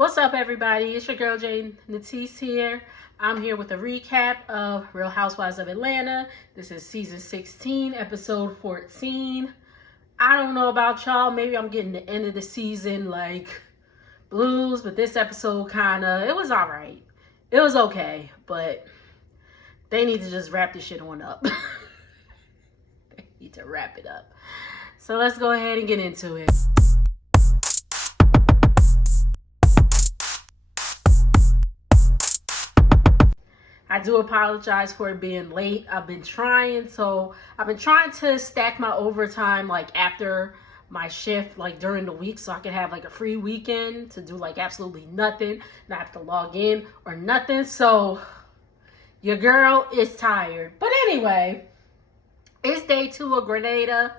What's up, everybody? It's your girl Jane Natisse here. I'm here with a recap of Real Housewives of Atlanta. This is season 16, episode 14. I don't know about y'all. Maybe I'm getting the end of the season like blues, but this episode it was all right. It was okay, but they need to just wrap this shit on up. They need to wrap it up. So let's go ahead and get into it. I do apologize for it being late. I've been trying to stack my overtime like after my shift, like during the week, so I could have like a free weekend to do like absolutely nothing, not have to log in or nothing. So your girl is tired. But anyway, it's day 2 of Grenada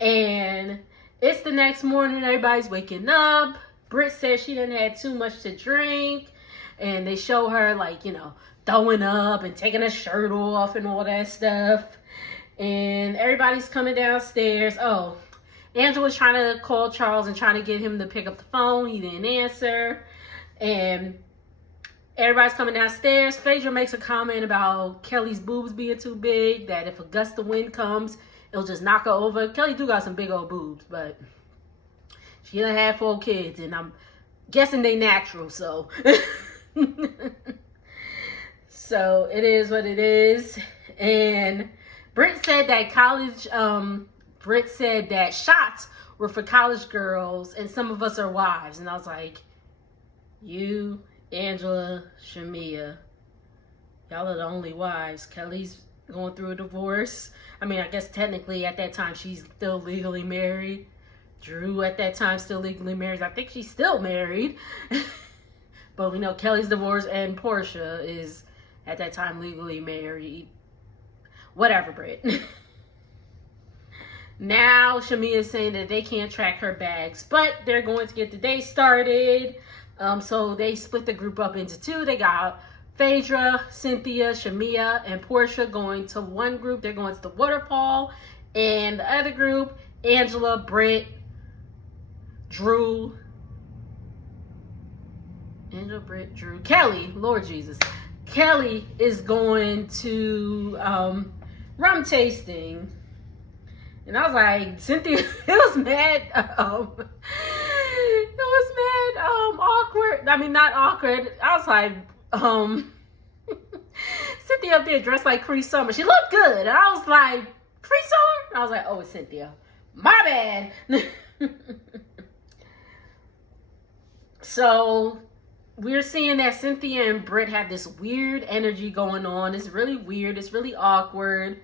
and it's the next morning. Everybody's waking up. Brit says she didn't have too much to drink, and they show her like, throwing up and taking her shirt off and all that stuff. And everybody's coming downstairs. Oh, Angela's trying to call Charles and trying to get him to pick up the phone. He didn't answer. And everybody's coming downstairs. Phaedra makes a comment about Kelly's boobs being too big, that if a gust of wind comes, it'll just knock her over. Kelly do got some big old boobs, but she done had 4 kids, and I'm guessing they natural, so... So it is what it is. And Brit said that shots were for college girls and some of us are wives. And I was like, you, Angela, Shamia, y'all are the only wives. Kelly's going through a divorce. I mean, I guess technically at that time she's still legally married. Drew at that time still legally married. I think she's still married. But we know Kelly's divorced and Portia is at that time legally married. Whatever, Brit. Now Shamia is saying that they can't track her bags, but they're going to get the day started. So they split the group up into 2. They got Phaedra, Cynthia, Shamia, and Portia going to one group. They're going to the waterfall. And the other group, Angela, Brit, Drew, Kelly, Lord Jesus. Kelly is going to rum tasting. And I was like, Cynthia, it was mad awkward. I mean, not awkward. I was like, Cynthia up there dressed like Cree Summer. She looked good. And I was like, Cree Summer? And I was like, oh, it's Cynthia. My bad. So we're seeing that Cynthia and Brit have this weird energy going on. It's really weird. It's really awkward.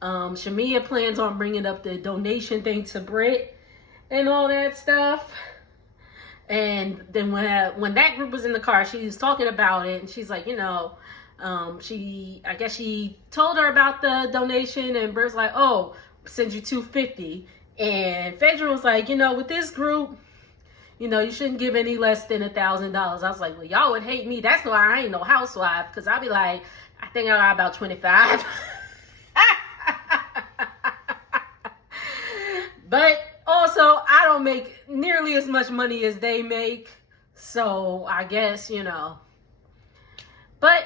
Shamia plans on bringing up the donation thing to Brit and all that stuff. And then when that group was in the car, she was talking about it. And she's like, I guess she told her about the donation. And Brit's like, oh, send you $250. And Phaedra was like, with this group, you shouldn't give any less than $1,000. I was like, well, y'all would hate me. That's why I ain't no housewife. Because I'll be like, I think I got about 25. But also, I don't make nearly as much money as they make. So I guess, But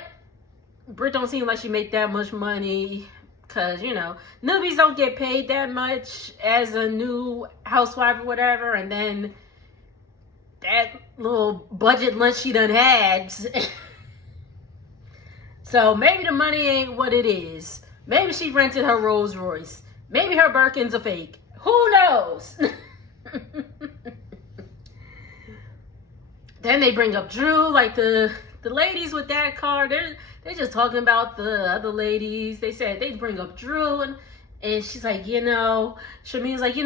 Brit don't seem like she make that much money. Because, newbies don't get paid that much as a new housewife or whatever. And then that little budget lunch she done had. So maybe the money ain't what it is. Maybe she rented her Rolls Royce. Maybe her Birkin's a fake. Who knows? Then they bring up Drew, like the ladies with that car. They're just talking about the other ladies. They said they bring up Drew, and she's like, Shamia's like,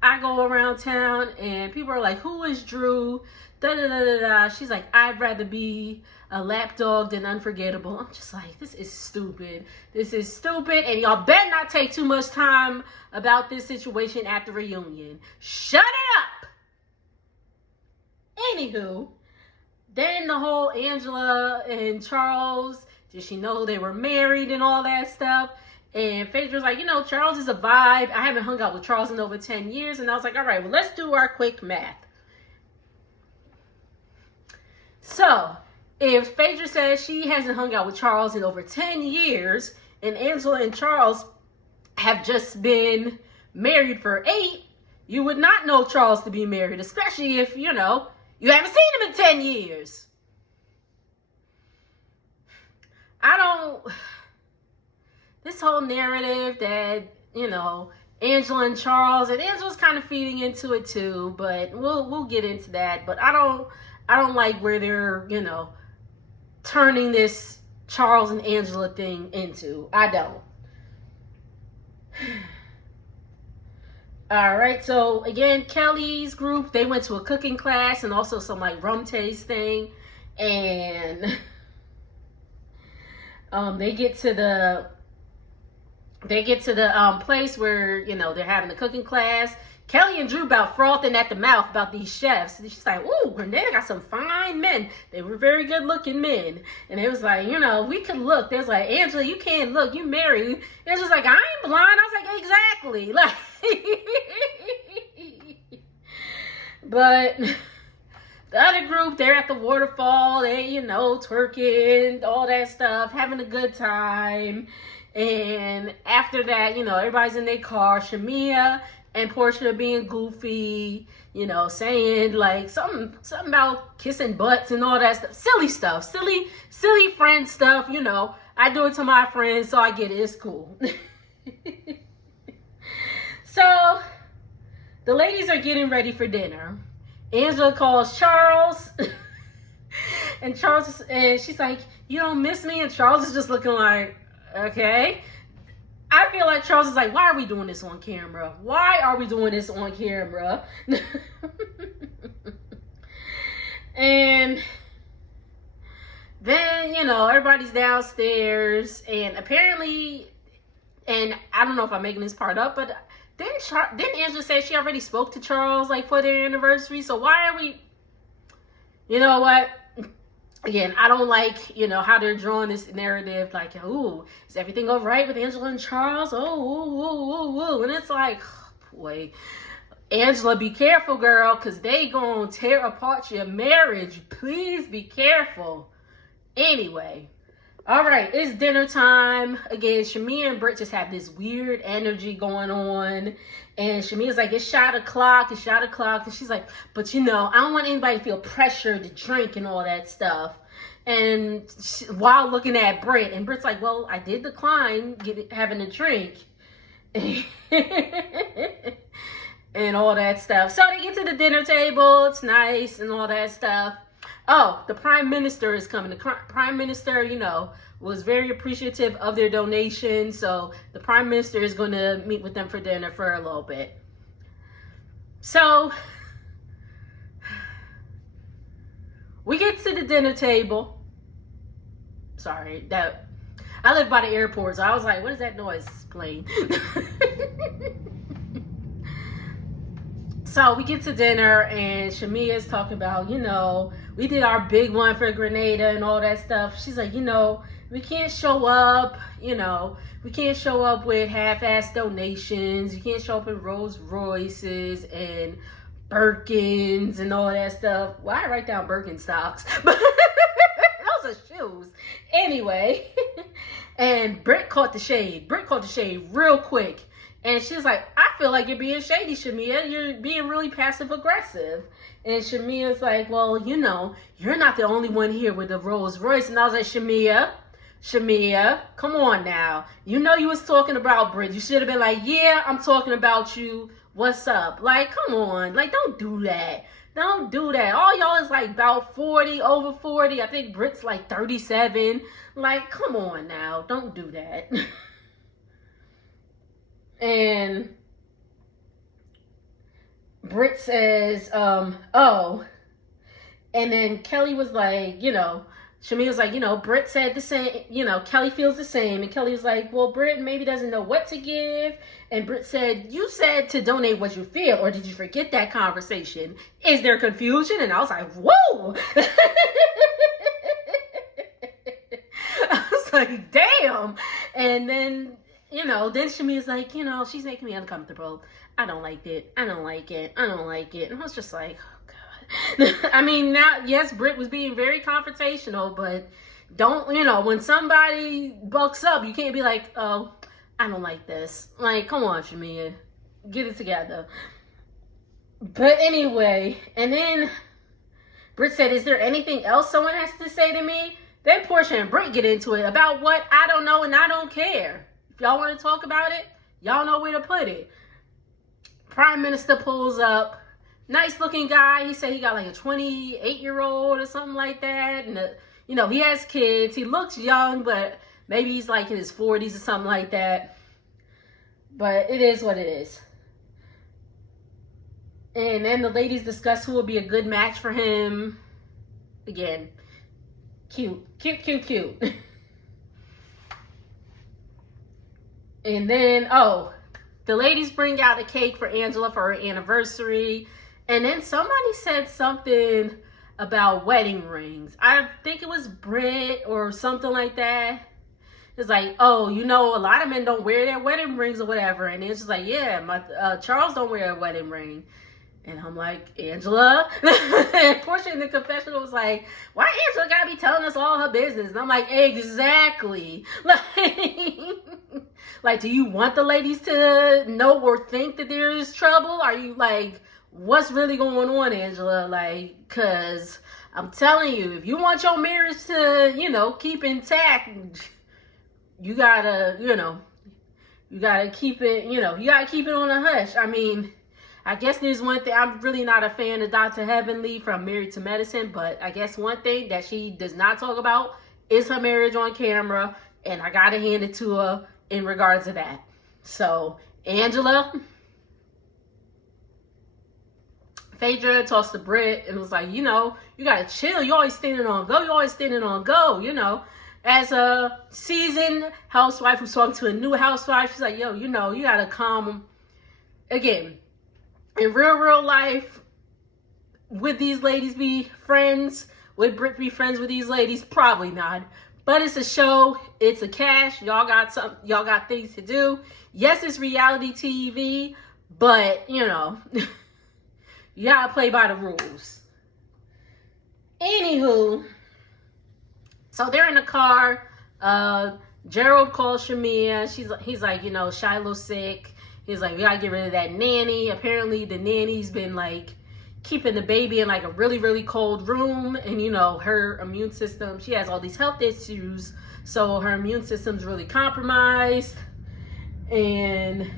I go around town and people are like, who is Drew? Da da da da da. She's like, I'd rather be a lapdog than unforgettable. I'm just like, this is stupid. This is stupid. And y'all better not take too much time about this situation at the reunion. Shut it up. Anywho, then the whole Angela and Charles, did she know they were married and all that stuff? And Phaedra's like, Charles is a vibe. I haven't hung out with Charles in over 10 years. And I was like, all right, well, let's do our quick math. So, if Phaedra says she hasn't hung out with Charles in over 10 years, and Angela and Charles have just been married for 8, you would not know Charles to be married, especially if, you haven't seen him in 10 years. This whole narrative that, Angela and Charles, and Angela's kind of feeding into it too, but we'll get into that. But I don't like where they're, turning this Charles and Angela thing into. I don't. All right, so again, Kelly's group, they went to a cooking class and also some like rum tasting, and they get to the place where, they're having the cooking class. Kelly and Drew about frothing at the mouth about these chefs. She's like, ooh, Grenada got some fine men. They were very good looking men. And it was like, we could look. There's like, Angela, you can't look. You married. It's just like, I ain't blind. I was like, exactly. Like, but the other group, they're at the waterfall. They, twerking, all that stuff, having a good time. And after that, everybody's in their car. Shamia and Portia being goofy, saying like something about kissing butts and all that stuff. Silly friend stuff, I do it to my friends, so I get it. It's cool. So the ladies are getting ready for dinner. Angela calls Charles, and she's like, you don't miss me? And Charles is just looking like, okay. I feel like Charles is like, why are we doing this on camera? Why are we doing this on camera? And then, everybody's downstairs, and apparently, and I don't know if I'm making this part up, but didn't Angela say she already spoke to Charles, like, for their anniversary? So why are we, you know what? Again, I don't like, how they're drawing this narrative, like, ooh, is everything all right with Angela and Charles? Oh. And it's like, oh, boy, Angela, be careful, girl, because they gonna tear apart your marriage. Please be careful. Anyway, all right, it's dinner time. Again, Shamia and Brit just have this weird energy going on. And Shamia's like, it's shot o'clock. And she's like, but I don't want anybody to feel pressured to drink and all that stuff. And while looking at Brit, and Brit's like, well, I did decline having a drink. And all that stuff. So they get to the dinner table. It's nice and all that stuff. Oh, the Prime Minister is coming. The Prime Minister, was very appreciative of their donation. So the Prime Minister is going to meet with them for dinner for a little bit. So we get to the dinner table. Sorry, that I live by the airport, so I was like, what is that noise playing? So we get to dinner, and Shamia is talking about, we did our big one for Grenada and all that stuff. She's like, we can't show up, we can't show up with half-ass donations. You can't show up in Rolls Royces and Birkins and all that stuff. Well, I write down Birkenstocks, but those are shoes. Anyway, and Brit caught the shade. Real quick. And she's like, I feel like you're being shady, Shamia. You're being really passive aggressive. And Shamia's like, well, you're not the only one here with the Rolls Royce. And I was like, Shamia, come on now. You was talking about Brit. You should have been like, yeah, I'm talking about you. What's up? Like, come on. Like, don't do that. Don't do that. All y'all is like about 40, over 40. I think Brit's like 37. Like, come on now. Don't do that. And Brit says, oh. And then Kelly was like, Shamia was like, Brit said the same, Kelly feels the same. And Kelly was like, well, Brit maybe doesn't know what to give. And Brit said, you said to donate what you feel, or did you forget that conversation? Is there confusion? And I was like, whoa. I was like, damn. And then, then Shamia's like, she's making me uncomfortable. I don't like it. And I was just like, oh, God. I mean, now, yes, Brit was being very confrontational, but don't, when somebody bucks up, you can't be like, oh, I don't like this. Like, come on, Shamia, get it together. But anyway, and then Brit said, is there anything else someone has to say to me? Then Portia and Brit get into it about what? I don't know and I don't care. If y'all want to talk about it, y'all know where to put it. Prime Minister pulls up. Nice looking guy. He said he got like a 28-year-old or something like that. And, he has kids. He looks young, but maybe he's like in his 40s or something like that. But it is what it is. And then the ladies discuss who will be a good match for him. Again, cute. And then, the ladies bring out a cake for Angela for her anniversary. And then somebody said something about wedding rings. I think it was Brit or something like that. It's like, a lot of men don't wear their wedding rings or whatever. And it's just like, yeah, Charles don't wear a wedding ring. And I'm like, Angela? And Portia in the confessional was like, why Angela gotta be telling us all her business? And I'm like, exactly. Like, do you want the ladies to know or think that there is trouble? Are you like, what's really going on, Angela? Like, because I'm telling you, if you want your marriage to, keep intact, you gotta, you gotta keep it, you gotta keep it on a hush. I mean, I guess there's one thing. I'm really not a fan of Dr. Heavenly from Married to Medicine, but I guess one thing that she does not talk about is her marriage on camera, and I gotta hand it to her in regards to that. So, Angela, Phaedra talks to Brit and was like, you gotta chill. You always standing on go. As a seasoned housewife who's talking to a new housewife, she's like, yo, you gotta calm. Again, in real life, would these ladies be friends? Would Brit be friends with these ladies? Probably not. But it's a show. It's a cash. Y'all got things to do. Yes, it's reality TV, but you gotta play by the rules. Anywho, so they're in the car. Gerald calls Shamia. He's like, Shiloh's sick. He's like, we gotta get rid of that nanny. Apparently the nanny's been like keeping the baby in like a really, really cold room. And her immune system, she has all these health issues. So her immune system's really compromised. And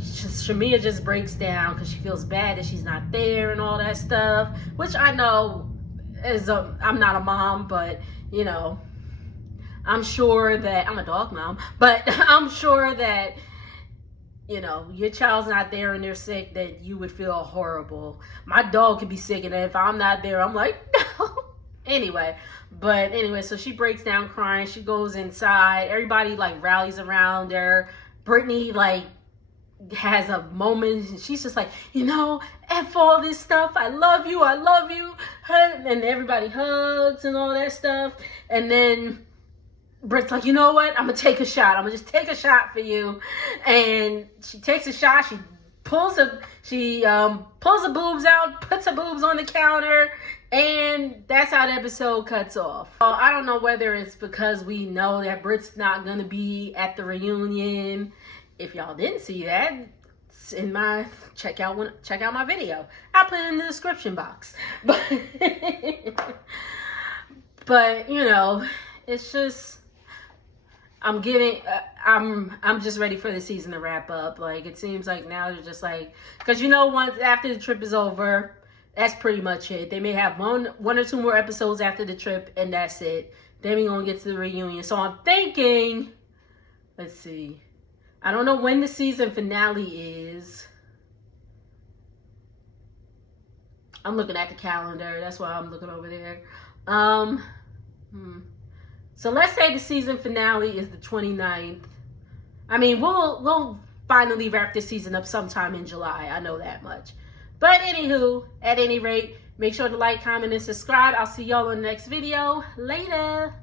Shamia just breaks down because she feels bad that she's not there and all that stuff. Which I know I'm not a mom, but I'm sure that I'm a dog mom, but I'm sure that your child's not there and they're sick, that you would feel horrible. My dog could be sick, and if I'm not there, I'm like, no. Anyway, so she breaks down crying. She goes inside. Everybody like rallies around her. Brittany like has a moment, and she's just like, F all this stuff. I love you. And everybody hugs and all that stuff. And then Brit's like, you know what? I'm going to take a shot. I'm going to just take a shot for you. And she takes a shot. She pulls the boobs out, puts her boobs on the counter, and that's how the episode cuts off. I don't know whether it's because we know that Brit's not going to be at the reunion. If y'all didn't see that, it's in my check out my video. I'll put it in the description box. But it's just, I'm just ready for the season to wrap up. Like, it seems like now they're just like, because once after the trip is over, that's pretty much it. They may have one or two more episodes after the trip, and that's it. Then we're gonna get to the reunion. So I'm thinking, let's see, I don't know when the season finale is. I'm looking at the calendar. That's why I'm looking over there. So let's say the season finale is the 29th. I mean, we'll finally wrap this season up sometime in July. I know that much. But anywho, at any rate, make sure to like, comment, and subscribe. I'll see y'all in the next video. Later.